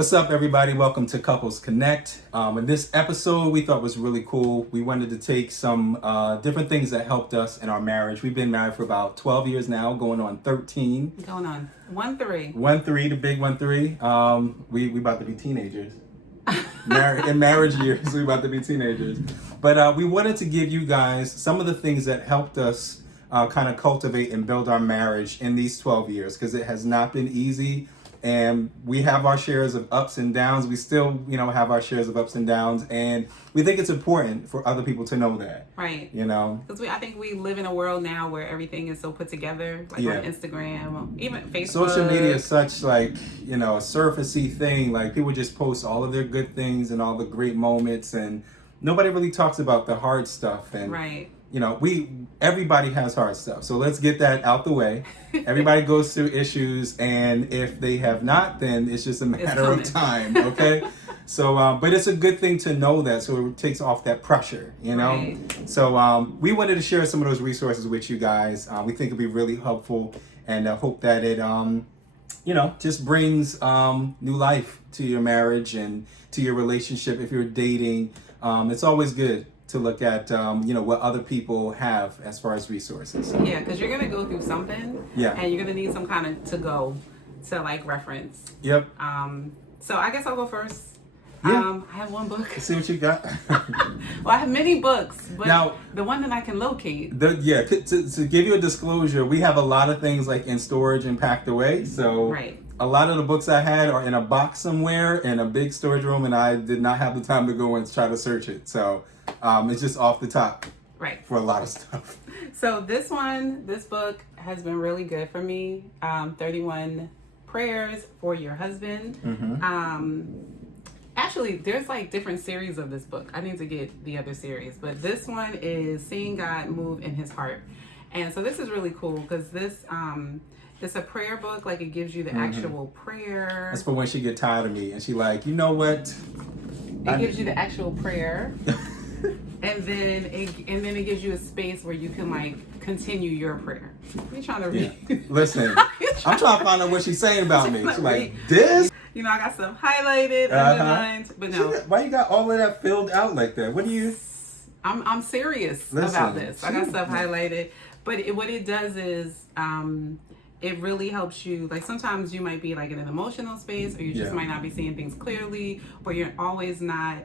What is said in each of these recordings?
What's up, everybody? Welcome to Couples Connect. In this episode, we thought was really cool. We wanted to take some different things that helped us in our marriage. We've been married for about 12 years now, going on 13. Going on 1-3. 1-3, the big 1-3. We about to be teenagers. In marriage years, we about to be teenagers. But we wanted to give you guys some of the things that helped us kind of cultivate and build our marriage in these 12 years, because it has not been easy. And we have our shares of ups and downs. We still, have our shares of ups and downs. And we think it's important for other people to know that. Right. Because I think we live in a world now where everything is so put together, like on Instagram, even Facebook. Social media is such a surfacey thing. Like, people just post all of their good things and all the great moments. And nobody really talks about the hard stuff. And right. Everybody has hard stuff. So let's get that out the way. Everybody goes through issues, and if they have not, then it's just a matter of time, okay? So, but it's a good thing to know that, so it takes off that pressure, Right. So we wanted to share some of those resources with you guys. We think it'll be really helpful, and I hope that it, just brings new life to your marriage and to your relationship. If you're dating, it's always good to look at, what other people have as far as resources. Yeah, because you're going to go through something. Yeah. And you're going to need some kind of to reference. Yep. So I guess I'll go first. Yeah. I have one book. Let's see what you got. Well, I have many books, but now, the one that I can locate. To give you a disclosure, we have a lot of things in storage and packed away. So right. A lot of the books I had are in a box somewhere in a big storage room, and I did not have the time to go and try to search it. So it's just off the top. Right. For a lot of stuff. So this book has been really good for me. 31 Prayers for Your Husband. Mm-hmm. Actually, there's different series of this book. I need to get the other series, but this one is Seeing God Move in His Heart. And so this is really cool because this it's a prayer book. It gives you the actual prayer. That's for when she get tired of me and she you know what? It gives you the actual prayer. And then it gives you a space where you can continue your prayer. You're trying to read. Yeah. Listen, I'm trying to find out what she's saying about me. She's this? I got some highlighted, underlined, but no. Why you got all of that filled out like that? What do you? I'm serious about this. I got stuff highlighted, but what it does is it really helps you. Sometimes you might be in an emotional space, or you just might not be seeing things clearly, or you're always not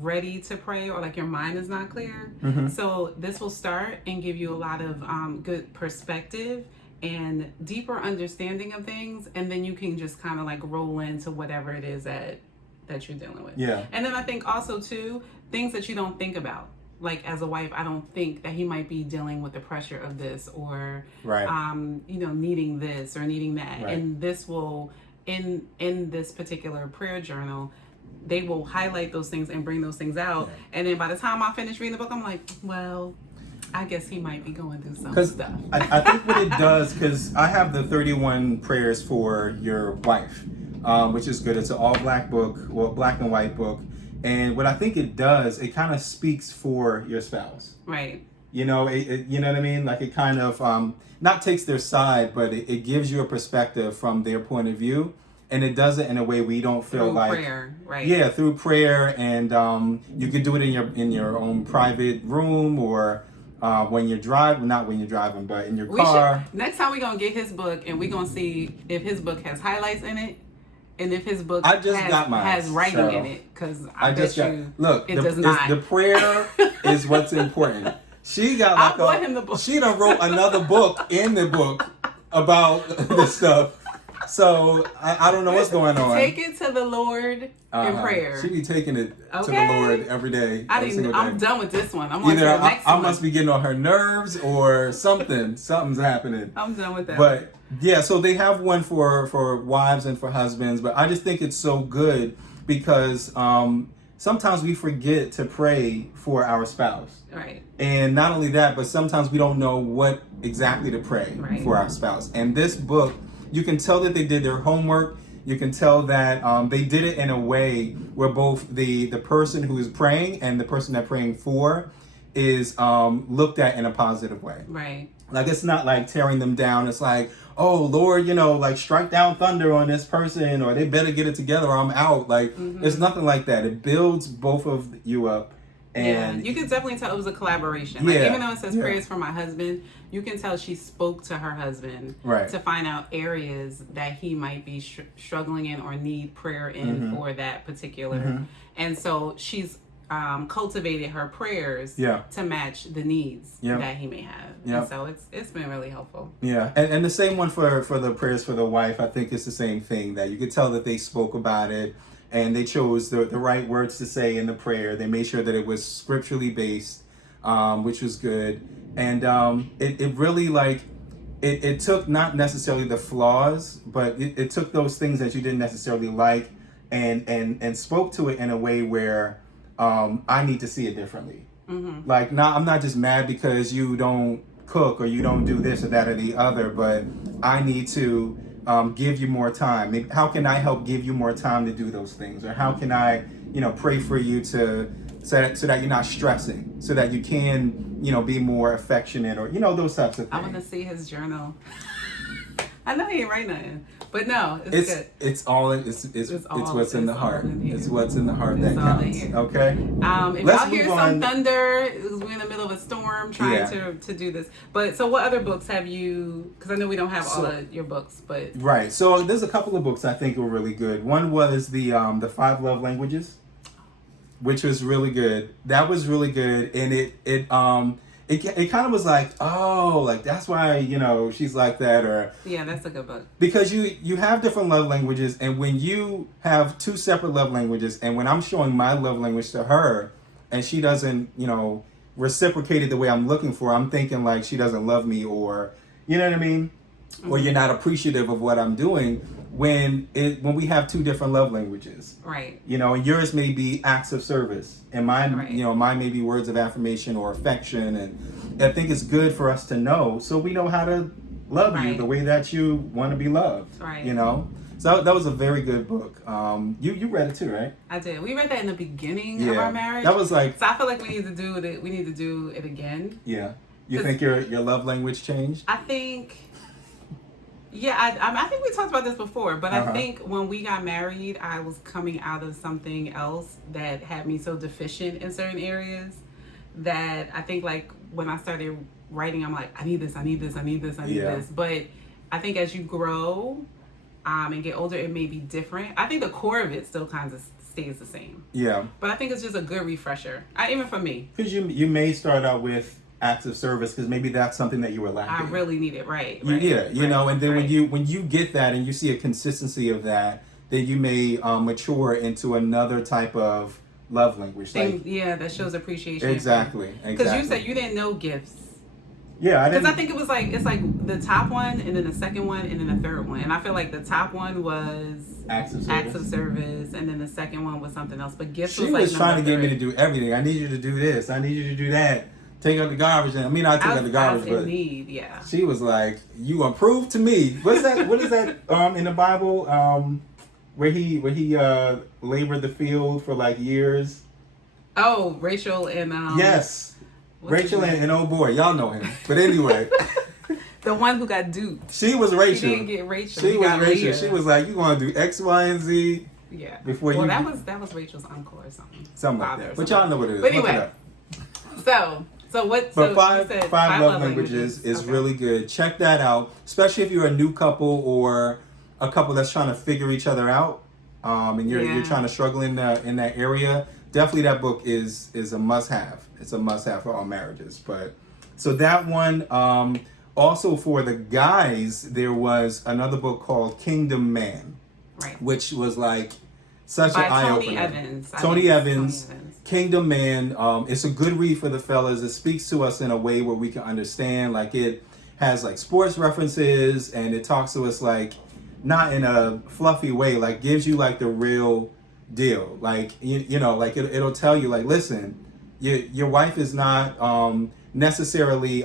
ready to pray, or your mind is not clear. Mm-hmm. So this will start and give you a lot of good perspective and deeper understanding of things, and then you can just kind of roll into whatever it is that you're dealing with. Yeah. And then I think also too, things that you don't think about. As a wife, I don't think that he might be dealing with the pressure of this, or right. Needing this or needing that. Right. And this will in this particular prayer journal, they will highlight those things and bring those things out. Yeah. And then by the time I finish reading the book, I'm like, well, I guess he might be going through some stuff. I think what it does, because I have the 31 prayers for your wife, which is good. It's an all black book, black and white book. And what I think it does, it kind of speaks for your spouse. Right. You know what I mean? It kind of not takes their side, but it gives you a perspective from their point of view. And it does it in a way we don't feel through prayer, right? Yeah, through prayer, and you can do it in your own private room, or when you're driving, not when you're driving, but in your car. Next time we're gonna get his book, and we're gonna see if his book has highlights in it, and if his book has writing in it, because it does not. The prayer is what's important. She got I bought him the book. She done wrote another book in the book about this stuff. So I don't know what's going on. Take it to the Lord in prayer. She be taking it to the Lord every day. I'm done with this one. I'm on to Either the next one. I must be getting on her nerves, or something's happening. I'm done with that. But yeah, so they have one for wives and for husbands, but I just think it's so good because sometimes we forget to pray for our spouse. Right. And not only that, but sometimes we don't know what exactly to pray for our spouse. And this book, you can tell that they did their homework. You can tell that they did it in a way where both the person who is praying and the person they're praying for is looked at in a positive way. Right. Like, it's not like tearing them down. It's like, oh Lord, like strike down thunder on this person, or they better get it together or I'm out. Like, it's nothing like that. It builds both of you up. And you can definitely tell it was a collaboration. Like, even though it says prayers for my husband, you can tell she spoke to her husband to find out areas that he might be struggling in or need prayer in for that particular. And so she's cultivated her prayers to match the needs that he may have. And so it's been really helpful. Yeah. And the same one for the prayers for the wife, I think it's the same thing, that you could tell that they spoke about it and they chose the right words to say in the prayer. They made sure that it was scripturally based, which was good. And it really, like, it took not necessarily the flaws, but it took those things that you didn't necessarily like and spoke to it in a way where I need to see it differently. Like, I'm not just mad because you don't cook or you don't do this or that or the other, but I need to give you more time. Maybe, how can I help give you more time to do those things? Or how can I, pray for you so that you're not stressing, so that you can, be more affectionate, or, those types of things. I want to see his journal. I know he ain't write nothing, but no, it's good. It's what's in the heart. It's what's in the heart that counts. Okay. If y'all hear some thunder, we're in the middle of a storm trying to do this. But so, what other books have you? Because I know we don't have all of your books, but right. So there's a couple of books I think were really good. One was the 5 Love Languages, which was really good. That was really good, and it kind of was like, oh, like that's why, she's like that, or that's a good book. Because you have different love languages, and when you have 2 separate love languages, and when I'm showing my love language to her and she doesn't, reciprocate it the way I'm looking for, I'm thinking like she doesn't love me, or you know what I mean? Or you're not appreciative of what I'm doing. When we have 2 different love languages, right? And yours may be acts of service, and mine, mine may be words of affirmation or affection, and I think it's good for us to know, so we know how to love you the way that you want to be loved, right? So that was a very good book. You read it too, right? I did. We read that in the beginning of our marriage. That was like. So I feel like we need to do it. We need to do it again. Yeah. You think your love language changed? I think. Yeah, I think we talked about this before, but I think when we got married, I was coming out of something else that had me so deficient in certain areas that I think, like, when I started writing, I'm like, I need this. But I think as you grow and get older, it may be different. I think the core of it still kind of stays the same. Yeah. But I think it's just a good refresher, even for me. Because you may start out with acts of service, because maybe that's something that you were lacking. I really need it, right? And then when you get that and you see a consistency of that, then you may mature into another type of love language. That shows appreciation. Exactly. Because you said you didn't know gifts. Yeah, I didn't. Because I think it was like, it's like the top one, and then the second one, and then the third one. And I feel like the top one was acts of service, and then the second one was something else. But gifts was like. She was trying to get me to do everything. I need you to do this. I need you to do that. Take out the garbage. I mean, I took out the garbage, but she was like, "You approved to me." What is that? In the Bible, where he labored the field for like years. Oh, Rachel and yes, Rachel and oh boy, y'all know him. But anyway, the one who got duped. She was Rachel. He didn't get Rachel. She was Rachel. Leah. She was like, "You want to do X, Y, and Z?" Yeah. That was Rachel's uncle or something. Something like that. But y'all know what it is. But anyway, But five love languages is really good. Check that out, especially if you're a new couple or a couple that's trying to figure each other out, and you're trying to struggle in that area. Definitely, that book is a must-have. It's a must-have for all marriages. But so that one. Also for the guys, there was another book called Kingdom Man, which was like such an eye-opener. Tony Evans. Kingdom Man. It's a good read for the fellas. It speaks to us in a way where we can understand. Like, it has like sports references, and it talks to us like not in a fluffy way. Like, gives you like the real deal. Like like it'll tell you like, listen, your wife is not necessarily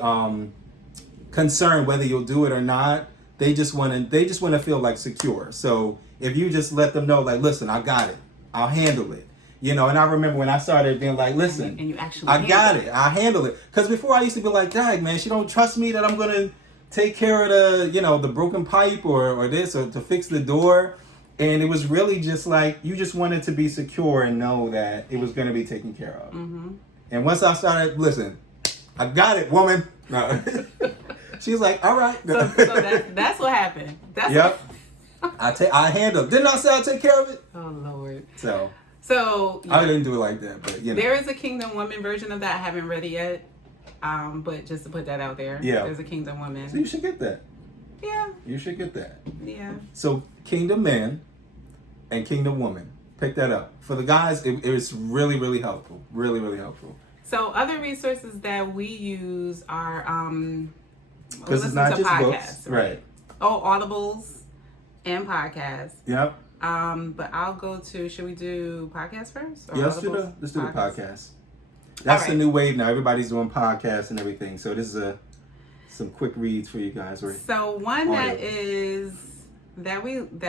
concerned whether you'll do it or not. They just want to feel like secure. So if you just let them know like, listen, I got it. I'll handle it. You know, and I remember when I started being like, listen, and you actually I got it. I handle it. Because before I used to be like, dang, man, she don't trust me that I'm going to take care of the broken pipe or this or to fix the door. And it was really just like, you just wanted to be secure and know that it was going to be taken care of. Mm-hmm. And once I started, listen, I got it, woman. No. She's like, all right. So that's what happened. Yep. I handle. Didn't I say I'll take care of it? Oh, Lord. So yeah. I didn't do it like that, but you know. There is a Kingdom Woman version of that. I haven't read it yet, but just to put that out there, there's a Kingdom Woman. So you should get that. Yeah. You should get that. Yeah. So Kingdom Man and Kingdom Woman, pick that up. For the guys, it was really, really helpful. Really, really helpful. So other resources that we use are because it's not just podcasts, books, right? Oh, Audibles and podcasts. Yep. But I'll go to. Should we do podcast first? Yeah, let's do the podcast. That's the new wave now. Everybody's doing podcasts and everything. So this is some quick reads for you guys. So one that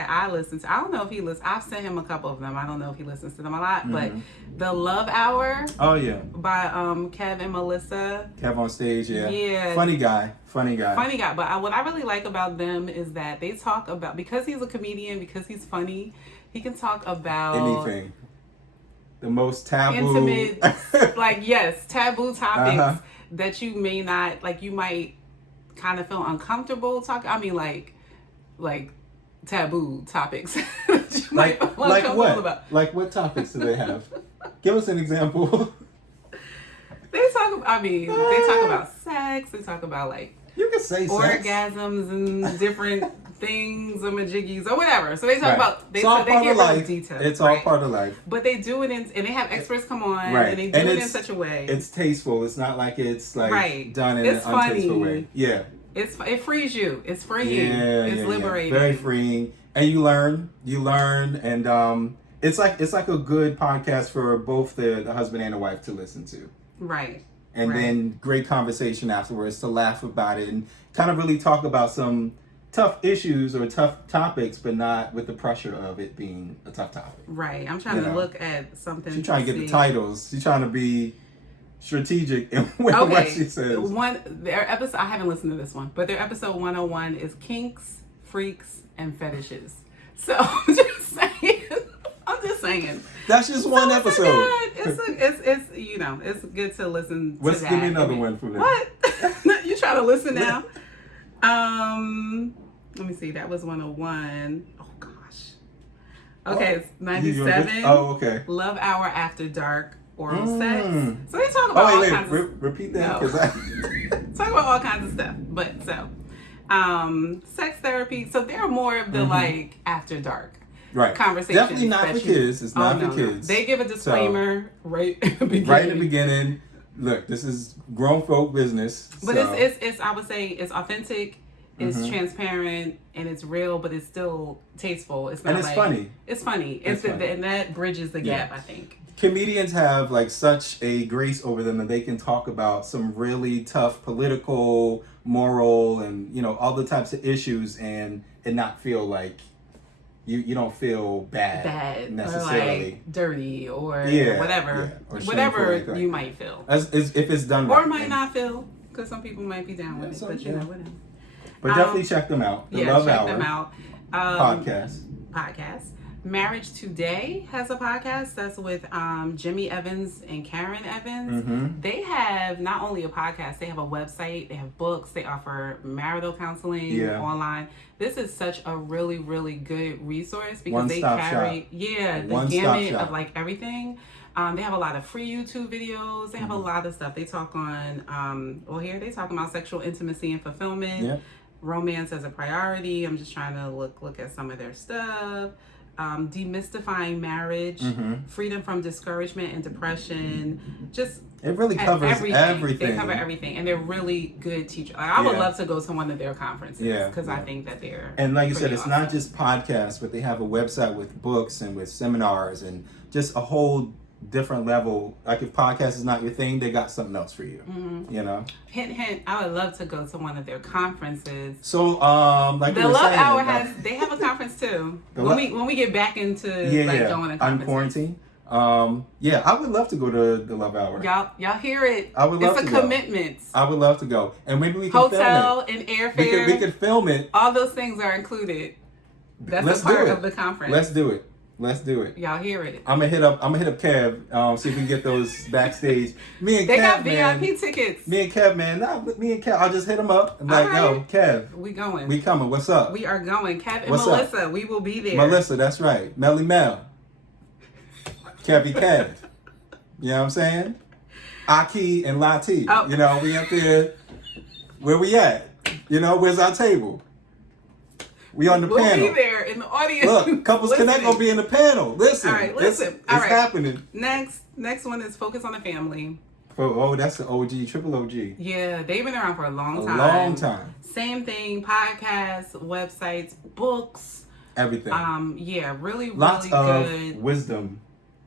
I listen to. I don't know if he listens. I've sent him a couple of them. I don't know if he listens to them a lot, but the Love Hour. Oh yeah. By Kev and Melissa. KevOnStage, yeah. Yeah. Funny guy. But what I really like about them is that they talk about, because he's a comedian, because he's funny, he can talk about anything. The most taboo, intimate, taboo topics that you may not like. You might kind of feel uncomfortable talking. I mean, like taboo topics. like what? About. Like what topics do they have? Give us an example. They talk about sex. They talk about like you can say orgasms and different things, or majiggies or whatever. So they talk about they get really detailed. It's all part of life. But they do it and they have experts come on and they do it in such a way. It's tasteful. It's not like it's like done in an untasteful way. Yeah. It frees you. It's freeing. Yeah, it's liberating. Very freeing. And you learn, and it's like a good podcast for both the husband and the wife to listen to. Right. And then great conversation afterwards to laugh about it and kind of really talk about some tough issues or tough topics, but not with the pressure of it being a tough topic. Right. I'm trying to look at something. She's trying to get the titles. She's trying to be strategic in what she says. Their episode, I haven't listened to this one, but their episode 101 is Kinks, Freaks, and Fetishes. So I'm just saying. That's just one episode. It's good to listen to that. Give me another one from there. What? You trying to listen now? Let me see. That was 101. Oh gosh. Okay, it's 97. Oh, okay. Love Hour After Dark. Oral sex. So they talk about all kinds of repeat that. Talk about all kinds of stuff. But sex therapy. So they're more of the like after dark conversations. Definitely not for kids. It's not for kids. They give a disclaimer right in the beginning. Right in the beginning. Look, this is grown folk business. But it's I would say it's authentic, it's transparent, and it's real, but it's still tasteful. It's not funny. It's funny. And that bridges the gap, I think. Comedians have like such a grace over them that they can talk about some really tough political, moral, and all the types of issues and not feel like you don't feel bad necessarily, or like dirty or whatever, or whatever you might feel. If it's done or right, might not feel, because some people might be down with it, but whatever. But definitely check them out. The Love Hour. Check them out. Podcast. Marriage Today has a podcast that's with Jimmy Evans and Karen Evans. Mm-hmm. They have not only a podcast, they have a website, they have books, they offer marital counseling online. This is such a really, really good resource because they carry the gamut of like everything. They have a lot of free YouTube videos. They have a lot of stuff. They talk on, here they talk about sexual intimacy and fulfillment, romance as a priority. I'm just trying to look at some of their stuff. Demystifying marriage, freedom from discouragement and depression. It really covers everything. They cover everything, and they're really good teachers. I would love to go to one of their conferences because I think that they're like you said, it's not just podcasts, but they have a website with books and with seminars and just a whole different level. Like if podcast is not your thing, they got something else for you. Hint, hint. I would love to go to one of their conferences. So, like the Love Hour they have a conference too. When we get back into going to conferences. On quarantine. Yeah, I would love to go to the Love Hour. Y'all hear it? I would love to go. It's a commitment. I would love to go, and maybe we can hotel film it. And airfare. We could film it. All those things are included. That's a part of the conference. Let's do it. Y'all hear it? I'm gonna hit up Kev. See if we can get those backstage. Me and they Kev, got VIP tickets. Me and Kev, man. I'll just hit him up. I'm like, yo, Kev, we going. We coming. What's up? We are going. Kev and What's Melissa, up? We will be there. Melissa, that's right. Melly Mel. Kev. You know what I'm saying? Aki and Lati. Oh. You know, we up there. Where we at? You know, where's our table? We on the panel. We'll be there in the audience. Look, Couples Connect gonna be in the panel. Listen. All right, listen. It's happening. Next one is Focus on the Family. That's the OG, triple OG. Yeah, they've been around for a long time. Same thing, podcasts, websites, books. Everything. Yeah, really Lots good. of wisdom.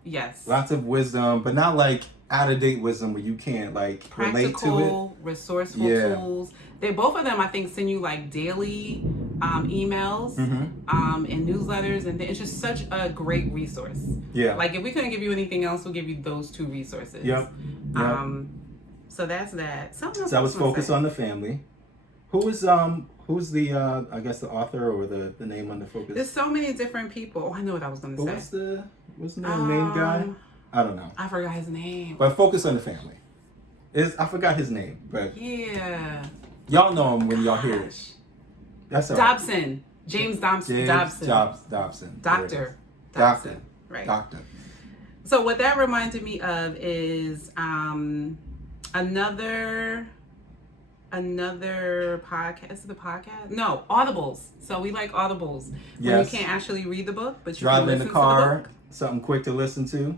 Yes. Lots of wisdom, but not like out-of-date wisdom where you can't like relate to it. Resourceful tools. Both of them, I think, send you like daily emails and newsletters, and it's just such a great resource. Yeah. Like if we couldn't give you anything else, we'll give you those two resources. Yep. So that's that. Something else. So I was focused on the family. Who's the I guess the author or the name on the focus? There's so many different people. Oh, I know what I was going to say. What's the name guy? I don't know. I forgot his name. But Focus on the Family. I forgot his name, but yeah. Y'all know him when y'all hear it. That's all Dobson. Right. James Dobson. Dobson. Doctor. Right. Doctor. So what that reminded me of is another podcast. Is it the podcast? No, Audibles. So we like Audibles. When you can't actually read the book, but you can listen in the car, to the book. Something quick to listen to.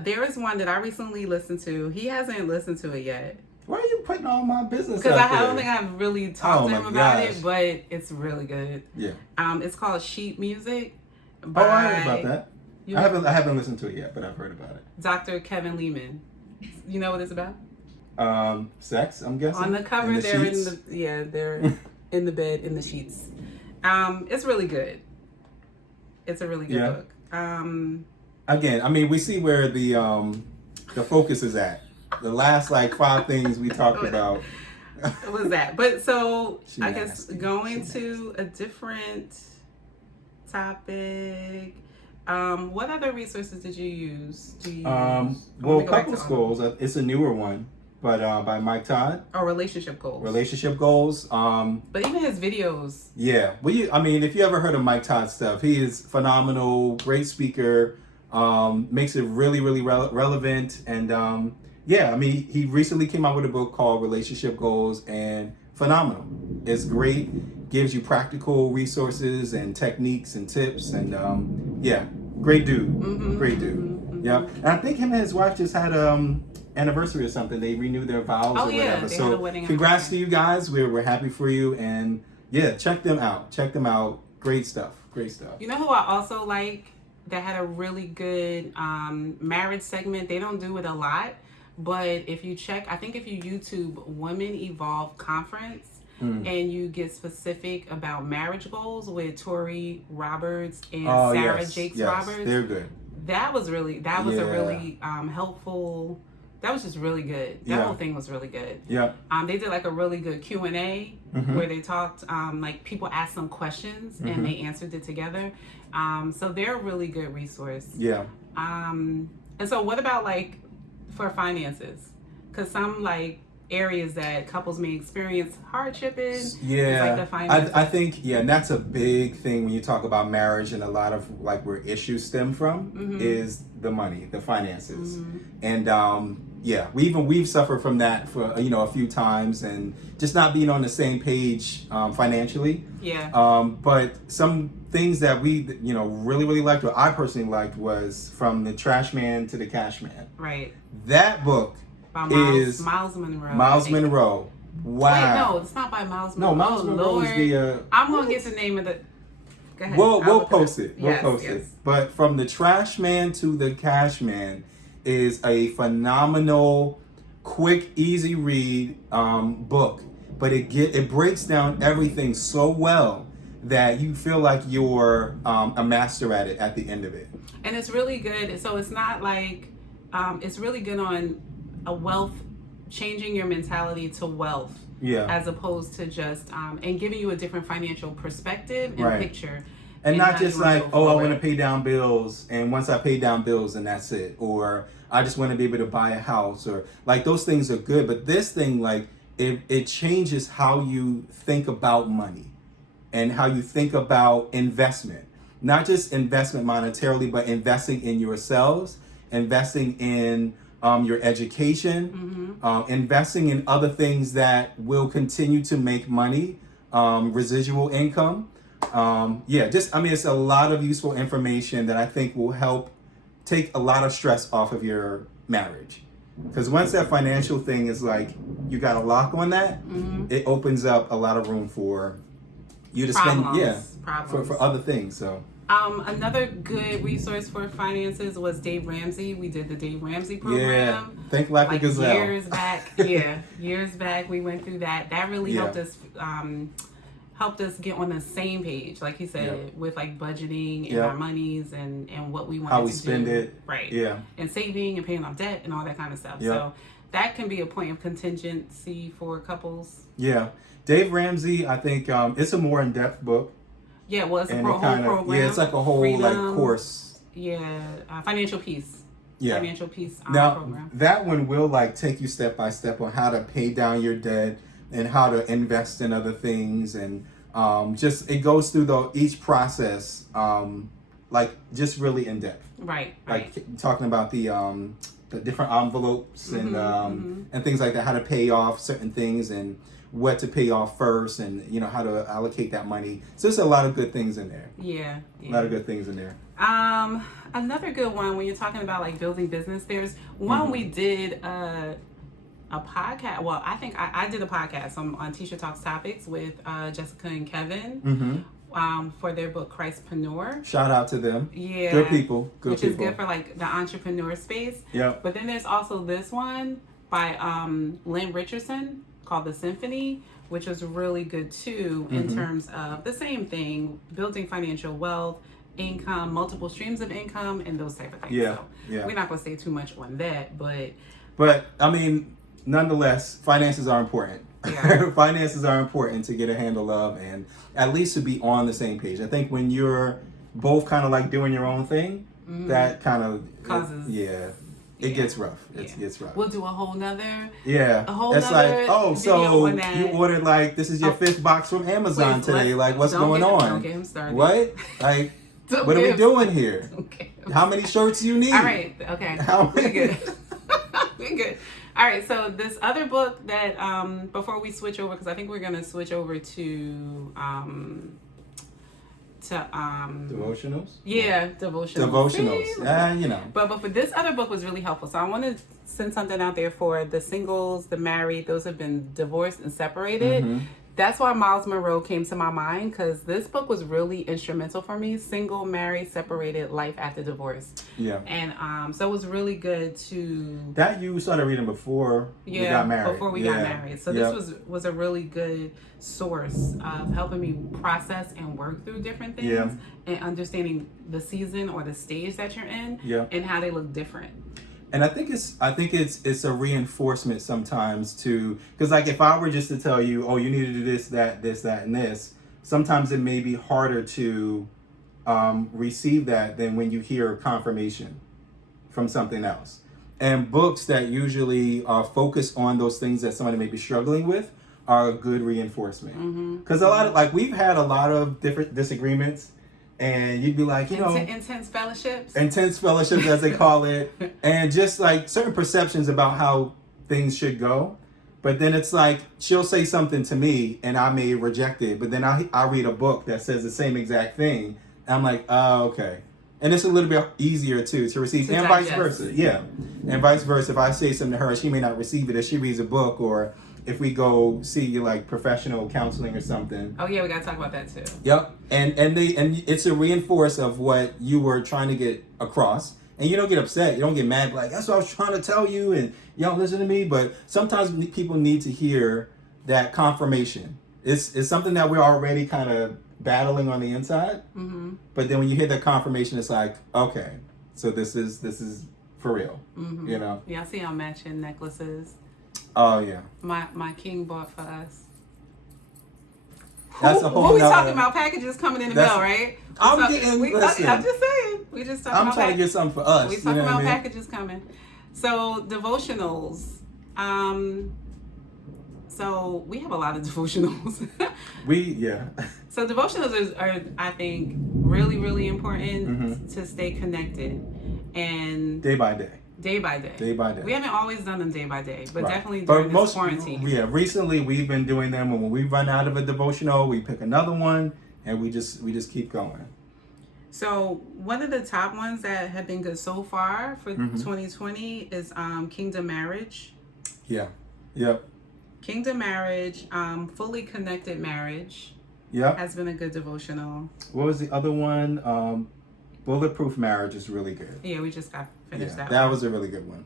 There is one that I recently listened to. He hasn't listened to it yet. Why are you putting all my business Because out there? I don't think I've really talked to him about it, but it's really good. Yeah. It's called Sheet Music. I heard about that. I haven't listened to it yet, but I've heard about it. Dr. Kevin Lemen. You know what it's about? Sex, I'm guessing. On the cover, they're in the bed in the sheets. It's really good. It's a really good book. Again, I mean, we see where the focus is at. The last 5 things we talked about. What was that? But so I guess going to a different topic. What other resources did you use? Well, Couples Goals. It's a newer one, but by Mike Todd. Oh, Relationship Goals. But even his videos. Yeah. I mean, if you ever heard of Mike Todd's stuff, he is phenomenal, great speaker. Makes it really, really relevant. And I mean, he recently came out with a book called Relationship Goals, and phenomenal. It's great. Gives you practical resources and techniques and tips. And great dude. Great dude. Mm-hmm. Yeah. And I think him and his wife just had anniversary or something. They renewed their vows or whatever. They so had a wedding congrats to you guys. We're happy for you. And check them out. Great stuff. You know who I also like that had a really good marriage segment? They don't do it a lot, but if you YouTube Women Evolve Conference and you get specific about marriage goals with Tori Roberts and Sarah Jakes Roberts. They're good. That was a really helpful. That was just really good. That whole thing was really good. Yeah. They did a really good Q&A where they talked, people asked them questions and they answered it together. So they're a really good resource. Yeah. And so what about for finances? Because some areas that couples may experience hardship in. Yeah. The finances. I think, and that's a big thing when you talk about marriage, and a lot of where issues stem from is the money, the finances. And we've suffered from that for a few times, and just not being on the same page financially. Yeah. But some things that we really, really liked, what I personally liked, was From the Trash Man to the Cash Man. Right. That book by Myles Monroe. Myles Monroe. Wow. Wait, no, it's not by Myles Monroe. No, Myles Monroe is the. I'm gonna get the name of the. Go ahead. We'll post it. We'll post it. But From the Trash Man to the Cash Man is a phenomenal, quick, easy read book. But it breaks down everything so well that you feel like you're a master at it at the end of it. And it's really good. So it's not like, it's really good on changing your mentality to wealth. Yeah. As opposed to just, and giving you a different financial perspective and picture. And not just like, oh, I want to pay down bills, and once I pay down bills, and that's it. Or I just want to be able to buy a house, or like those things are good. But this thing, like, it changes how you think about money and how you think about investment. Not just investment monetarily, but investing in yourselves, investing in your education, investing in other things that will continue to make money, residual income. It's a lot of useful information that I think will help take a lot of stress off of your marriage. Because once that financial thing is like, you got a lock on that, it opens up a lot of room for you to spend, for other things. So. Another good resource for finances was Dave Ramsey. We did the Dave Ramsey program. Yeah, Think Like a Gazelle. Years back. Years back we went through that. That really helped us get on the same page, like you said, with like budgeting and our monies and what we want to do. How we spend it. Right. Yeah. And saving and paying off debt and all that kind of stuff. So that can be a point of contingency for couples. Yeah. Dave Ramsey, I think it's a more in-depth book. Yeah, well, it's a whole program. Yeah, it's like a whole like course. Yeah, financial peace. Yeah. Financial peace Now, program. that one will like take you step by step on how to pay down your debt and how to invest in other things, and just it goes through each process like just really in depth. Right. Like talking about the different envelopes and things like that, how to pay off certain things and what to pay off first, and how to allocate that money. So there's a lot of good things in there. Yeah. A lot of good things in there. Another good one when you're talking about like building business, there's one we did a podcast. Well, I think I did a podcast on Teacher Talks Topics with Jessica and Kevin for their book Christpreneur. Shout out to them. Yeah. Good people. Which is good for like the entrepreneur space. Yeah. But then there's also this one by Lynn Richardson called the Symphony, which was really good too in terms of the same thing, building financial wealth, income, multiple streams of income, and those type of things. Yeah. So we're not going to say too much on that, but I mean, nonetheless, finances are important. Yeah. Finances are important to get a handle of, and at least to be on the same page. I think when you're both kind of like doing your own thing, that kind of causes it gets rough. It gets rough. We'll do a whole nother. Yeah. It's like, so you ordered like this is your fifth box from Amazon today. Like, what's going on? Don't get him started. What? Like, what are we doing here? Okay. How many shirts do you need? All right. Okay. We're good. We're good. All right. So this other book that before we switch over, because I think we're gonna switch over to Devotionals? Yeah, Devotionals. But for this other book was really helpful. So I want to send something out there for the singles, the married, those who have been divorced and separated. That's why Myles Monroe came to my mind, because this book was really instrumental for me. Single, married, separated, life after divorce. Yeah. And so it was really good to... That you started reading before we got married. Before we got married. So this was a really good source of helping me process and work through different things and understanding the season or the stage that you're in and how they look different. And I think it's a reinforcement sometimes too, because like if I were just to tell you, oh, you need to do this, that, and this, sometimes it may be harder to receive that than when you hear confirmation from something else. And books that usually focus on those things that somebody may be struggling with are a good reinforcement. Because a lot of we've had a lot of different disagreements. And you'd be like, intense fellowships as they call it, and just like certain perceptions about how things should go. But then it's like she'll say something to me and I may reject it, but then I read a book that says the same exact thing and I'm like, oh, okay. And it's a little bit easier too to receive, and vice versa. Yeah, and vice versa. If I say something to her, she may not receive it if she reads a book, or if we go see like professional counseling or something. Oh yeah, we gotta talk about that too. Yep. And it's a reinforce of what you were trying to get across. And you don't get upset. You don't get mad like, that's what I was trying to tell you and you don't listen to me. But sometimes people need to hear that confirmation. It's something that we're already kind of battling on the inside. Mm-hmm. But then when you hear that confirmation, it's like, okay, so this is for real. Mm-hmm. You know? Yeah, I see our matching necklaces. Oh yeah. My king bought for us. That's a whole. What we talking about? Packages coming in the mail, right? I'm just saying. We just talking I'm about trying to get something for us. We talking about packages coming. So devotionals. So we have a lot of devotionals. So devotionals are I think really, really important to stay connected and day by day. Day by day. Day by day. We haven't always done them day by day, but definitely during this quarantine. Yeah, recently we've been doing them, and when we run out of a devotional, we pick another one, and we just keep going. So one of the top ones that have been good so far for 2020 is Kingdom Marriage. Yeah. Yep. Kingdom Marriage, Fully Connected Marriage. Yep. Has been a good devotional. What was the other one? Bulletproof Marriage is really good. Yeah, we just got finished that one. That was a really good one.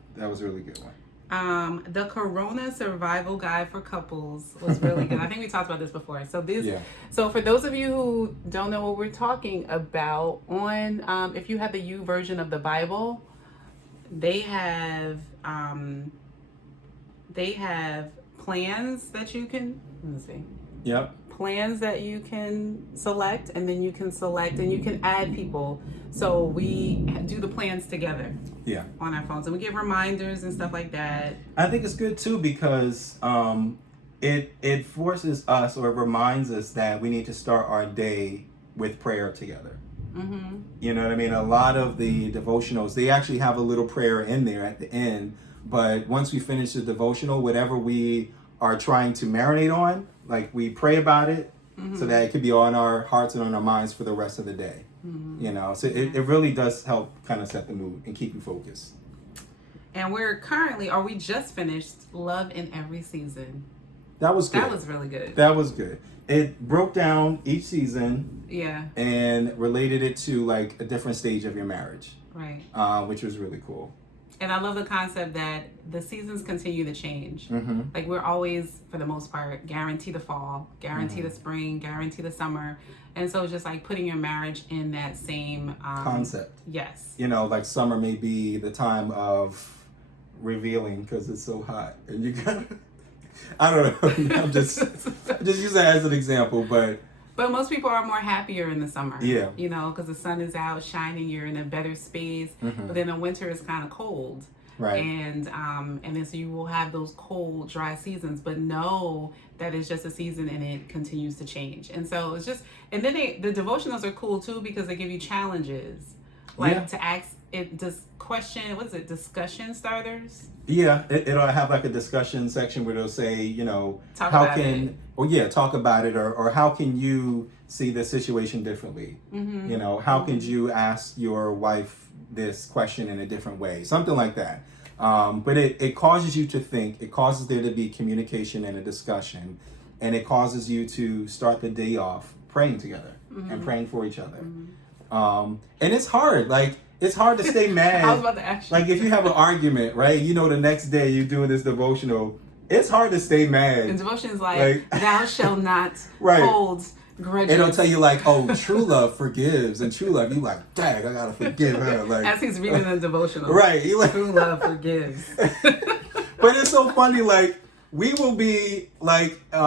The Corona Survival Guide for Couples was really good. I think we talked about this before. So for those of you who don't know what we're talking about, on if you have the YouVersion of the Bible, they have plans that you can. Let me see. Yep. Plans that you can select, and then you can select and you can add people. So we do the plans together. Yeah. On our phones, and we give reminders and stuff like that. I think it's good too because it forces us, or it reminds us that we need to start our day with prayer together. Mm-hmm. You know what I mean? A lot of the devotionals, they actually have a little prayer in there at the end. But once we finish the devotional, whatever we are trying to marinate on, like we pray about it so that it could be on our hearts and on our minds for the rest of the day. Mm-hmm. You know, so it really does help kind of set the mood and keep you focused. And we just finished Love in Every Season. That was good. That was really good. That was good. It broke down each season. Yeah. And related it to like a different stage of your marriage. Right. Which was really cool. And I love the concept that the seasons continue to change. Mm-hmm. Like we're always, for the most part, guarantee the fall, guarantee the spring, guarantee the summer. And so it's just like putting your marriage in that same concept. Yes. You know, like summer may be the time of revealing because it's so hot. And you gotta, I don't know, I'm just using that as an example, but most people are more happier in the summer. Yeah. You know, because the sun is out shining, you're in a better space. Mm-hmm. But then the winter is kind of cold. Right. And then so you will have those cold, dry seasons, but know that it's just a season and it continues to change. And so it's just, and then the devotionals are cool too because they give you challenges. Like to ask discussion starters? Yeah, it'll have like a discussion section where it'll say, you know, talk about it, or how can you see the situation differently? Mm-hmm. You know, how can you ask your wife this question in a different way? Something like that. But it causes you to think, it causes there to be communication and a discussion, and it causes you to start the day off praying together and praying for each other. Mm-hmm. And it's hard, it's hard to stay mad. I was about to ask you. Like if you have an argument, right? You know, the next day you're doing this devotional. It's hard to stay mad. And devotion is like thou shalt not hold grudges. It'll tell you like, oh, true love forgives, and true love, you like, dang, I gotta forgive her. Like as he's reading the devotional, right? You like, true love forgives. But it's so funny. Like we will be like at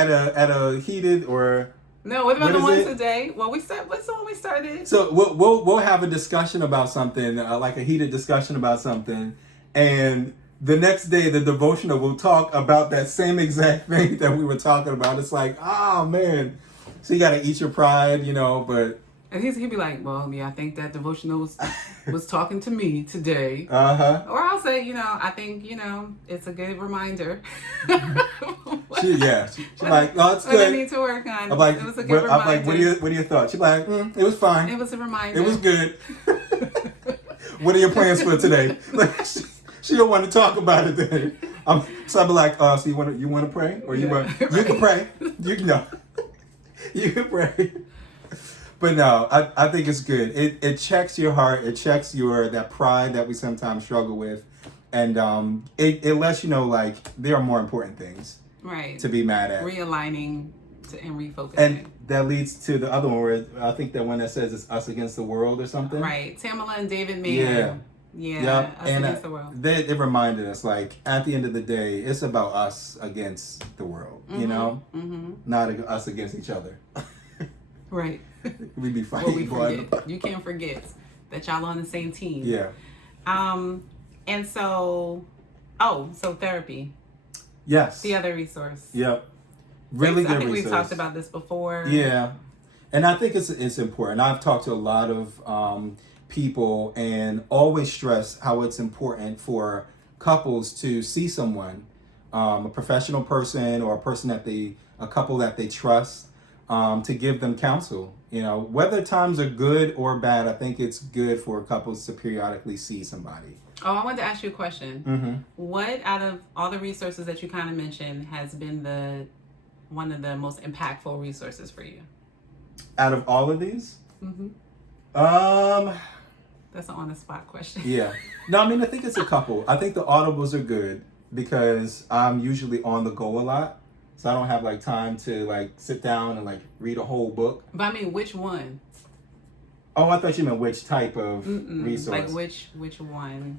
a heated or. No, what about the ones today? Well, what's the one we started? So we'll have a discussion about something, like a heated discussion about something, and the next day the devotional will talk about that same exact thing that we were talking about. It's like, oh man, so you got to eat your pride, you know, but. And he'd be like, well, yeah, I think that devotional was talking to me today. Uh-huh. Or I'll say, you know, I think, you know, it's a good reminder. She's like, oh, it's good. I need to work on. I'm like, it was a good reminder. I'm like, what are your thoughts? She's like, it was fine. It was a reminder. It was good. What are your plans for today? Like, she don't want to talk about it then. So I'll be like, so you want to pray? Or you can pray. You can pray. But no, I think it's good. It checks your heart. It checks that pride that we sometimes struggle with. And it lets you know, like, there are more important things right to be mad at. Realigning and refocusing. And that leads to the other one where I think that one that says it's us against the world or something. Right. Tamala and David Mann. Yeah. Us and against the world. They reminded us, like, at the end of the day, it's about us against the world, you know? Not us against each other. Right. We be fighting. You can't forget that y'all on the same team. Yeah. And so therapy. Yes. The other resource. Yep. Really good resource. I think we've talked about this before. Yeah. And I think it's important. I've talked to a lot of people and always stress how it's important for couples to see someone, a professional person or a couple that they trust, to give them counsel. You know, whether times are good or bad, I think it's good for couples to periodically see somebody. Oh, I wanted to ask you a question. What out of all the resources that you kind of mentioned has been one of the most impactful resources for you? Out of all of these? That's an on-the-spot question. Yeah. No, I mean, I think it's a couple. I think the Audibles are good because I'm usually on the go a lot. So I don't have like time to like sit down and like read a whole book. But I mean, which one? Oh, I thought you meant which type of resource. Like which one?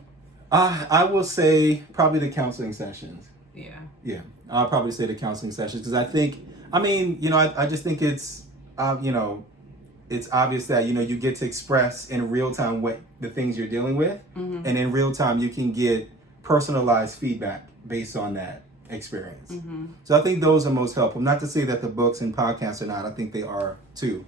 I will say probably the counseling sessions. Yeah. Yeah. I'll probably say the counseling sessions because I just think it's, it's obvious that, you get to express in real time what the things you're dealing with. And in real time, you can get personalized feedback based on that experience. So I think those are most helpful. Not to say that the books and podcasts are not. I think they are too.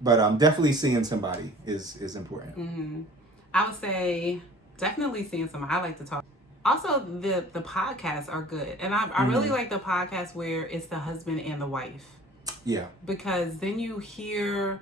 But definitely seeing somebody is important. I would say definitely seeing somebody. I like to talk. Also, the podcasts are good. And I really like the podcast where it's the husband and the wife. Yeah. Because then you hear...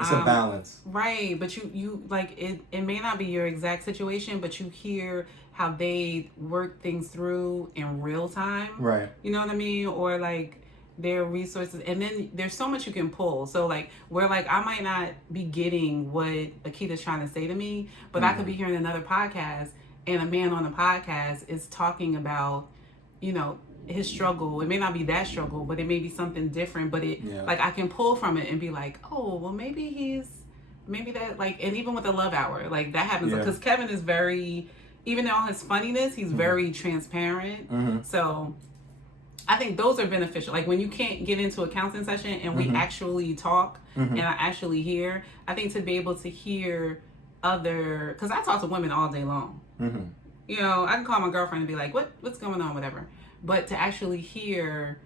It's a balance. Right. But you like, it may not be your exact situation, but you hear how they work things through in real time. Right. You know what I mean? Or like their resources. And then there's so much you can pull. So like, where like I might not be getting what Akita's trying to say to me, but I could be hearing another podcast and a man on the podcast is talking about, his struggle. It may not be that struggle, but it may be something different, but like I can pull from it and be like, oh, well maybe that, like, and even with the love hour, like that happens because Kevin is very, even though his funniness, he's very transparent. So I think those are beneficial. Like when you can't get into a counseling session and we actually talk and I actually hear, I think to be able to hear because I talk to women all day long. I can call my girlfriend and be like, what's going on, whatever. But to actually hear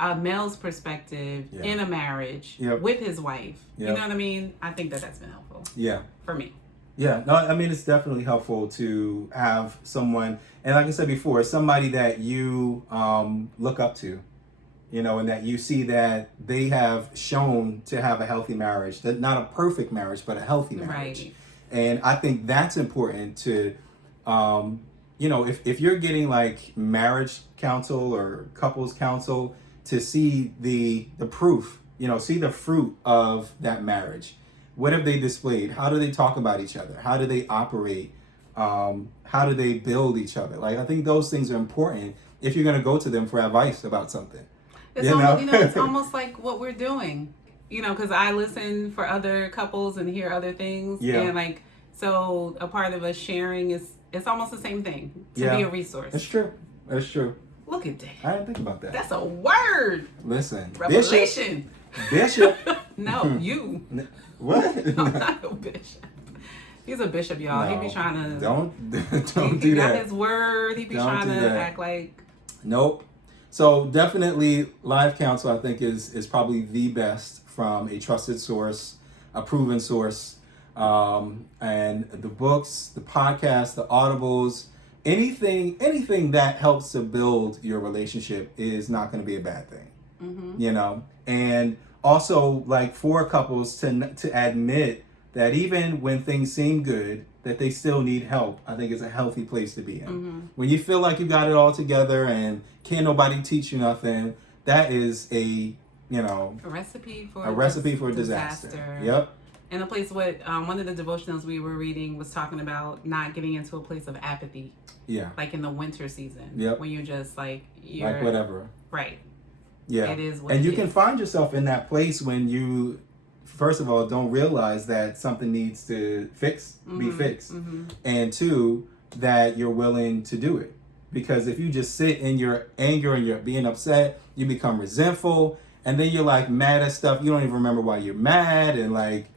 a male's perspective in a marriage with his wife, you know what I mean? I think that's been helpful. Yeah. For me. Yeah. No, I mean, it's definitely helpful to have someone, and like I said before, somebody that you look up to, and that you see that they have shown to have a healthy marriage, that not a perfect marriage, but a healthy marriage. Right. And I think that's important to, if you're getting like marriage counsel or couples counsel, to see the proof, see the fruit of that marriage. What have they displayed? How do they talk about each other? How do they operate? How do they build each other? Like, I think those things are important if you're going to go to them for advice about something. It's almost like what we're doing, because I listen for other couples and hear other things. Yeah. And like, so a part of us sharing it's almost the same thing to be a resource. It's true. It's true. Look at that. I didn't think about that. That's a word. Listen. Revelation. Bishop. No, you. What? I'm not a bishop. He's a bishop, y'all. No, he be trying to... Don't do that. He got his word. He be trying to act like... Nope. So definitely live counsel, I think, is probably the best from a trusted source, a proven source. And the books, the podcasts, the Audibles, anything that helps to build your relationship is not going to be a bad thing, and also like for couples to admit that even when things seem good, that they still need help, I think is a healthy place to be in. When you feel like you got it all together and can't nobody teach you nothing, that is a recipe for disaster. Yep. And a place what one of the devotionals we were reading was talking about not getting into a place of apathy. Yeah. Like in the winter season. Yep. When you're just like... like whatever. Right. Yeah. It is what and it you is. can find yourself in that place when you, first of all, don't realize that something needs to be fixed. And two, that you're willing to do it. Because if you just sit in your anger and you're being upset, you become resentful, and then you're like mad at stuff. You don't even remember why you're mad, and like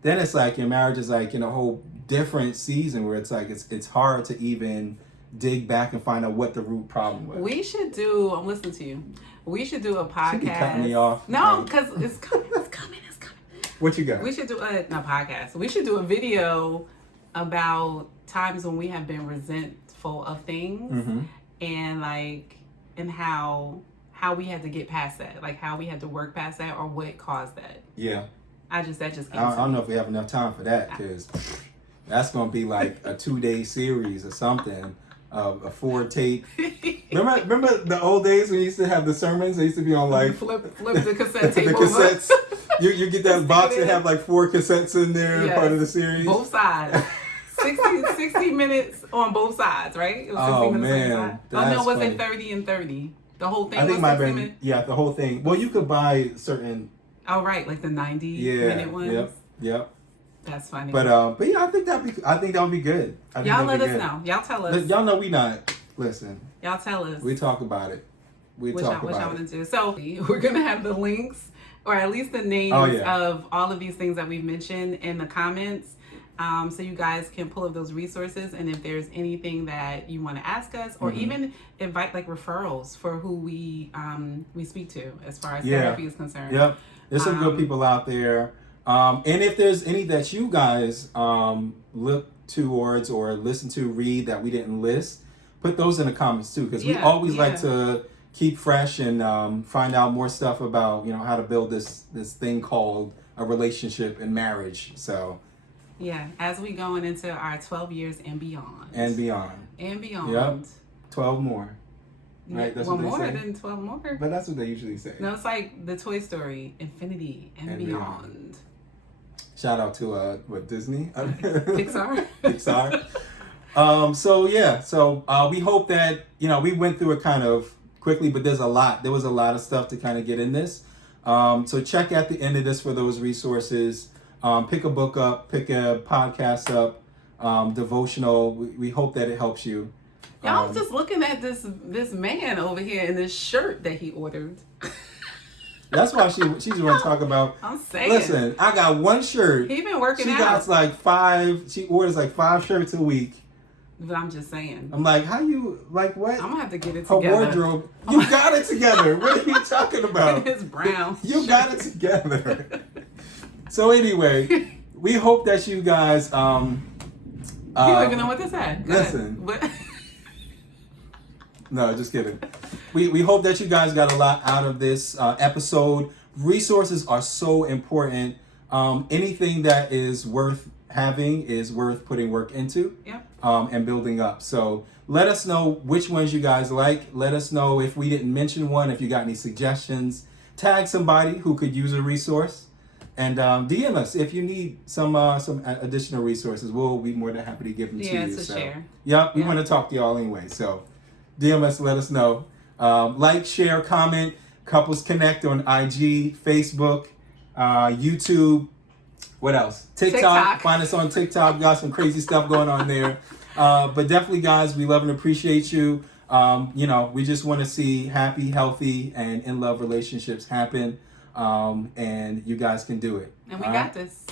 then it's like your marriage is like in a whole different season where it's like it's hard to even dig back and find out what the root problem was. We should do. I'm listening to you. We should do a podcast. She be cutting me off. No, because it's coming. What you got? We should do a podcast. We should do a video about times when we have been resentful of things, and how we had to get past that, like how we had to work past that, or what caused that. Yeah. That just came I don't know if we have enough time for that, because that's gonna be like a 2-day series or something. A 4-tape. Remember the old days when you used to have the sermons? They used to be on like flip the cassette tape. The cassettes. You get that box that have like 4 cassettes in there, yes. Part of the series. Both sides. 60 minutes on both sides, right? It was 60 minutes on each side. Oh no, was it 30 and 30? The whole thing. I think was 60 minutes? Yeah, the whole thing. Well, you could buy certain. Oh right, like the 90-minute ones. Yep. That's funny. But yeah, I think that would be good. Y'all let us know. Y'all tell us. Y'all know we not. Listen. Y'all tell us. We talk about it. What y'all want to do. So we're gonna have the links, or at least the names of all of these things that we've mentioned in the comments. So you guys can pull up those resources, and if there's anything that you want to ask us, or even invite like referrals for who we speak to as far as therapy is concerned. Yep. There's some good people out there. And if there's any that you guys look towards or listen to, read that we didn't list, put those in the comments too, because we always like to keep fresh and find out more stuff about how to build this thing called a relationship and marriage. So yeah, as we going into our 12 years and beyond. And beyond. Yep. 12 more. Right, that's what they say. Than 12 more. But that's what they usually say. No, it's like the Toy Story, infinity and beyond. Shout out to Disney? Pixar. Pixar. So we hope that we went through it kind of quickly, but there was a lot of stuff to kind of get in this. So check at the end of this for those resources. Pick a book up, pick a podcast up, devotional. We hope that it helps you. Y'all just looking at this man over here in this shirt that he ordered. That's why she's going to talk about. I'm saying. Listen, I got one shirt. He been working out. She got like 5. She orders like 5 shirts a week. But I'm just saying. I'm like, how you like what? I'm gonna have to get it together. Her wardrobe. You got it together. What are you talking about? It's brown. You got it together. So anyway, we hope that you guys. You don't even know what to say. Listen. No, just kidding. We hope that you guys got a lot out of this episode. Resources are so important. Anything that is worth having is worth putting work into. Yep. And building up. So let us know which ones you guys like. Let us know if we didn't mention one, if you got any suggestions. Tag somebody who could use a resource. And DM us if you need some additional resources. We'll be more than happy to give them to you. Yeah, to share. Yep, we want to talk to y'all anyway. So DM us, let us know. Like, share, comment. Couples Connect on IG, Facebook, YouTube. What else? TikTok. Find us on TikTok. We got some crazy stuff going on there. But definitely, guys, we love and appreciate you. We just want to see happy, healthy, and in love relationships happen. And you guys can do it. And we got this.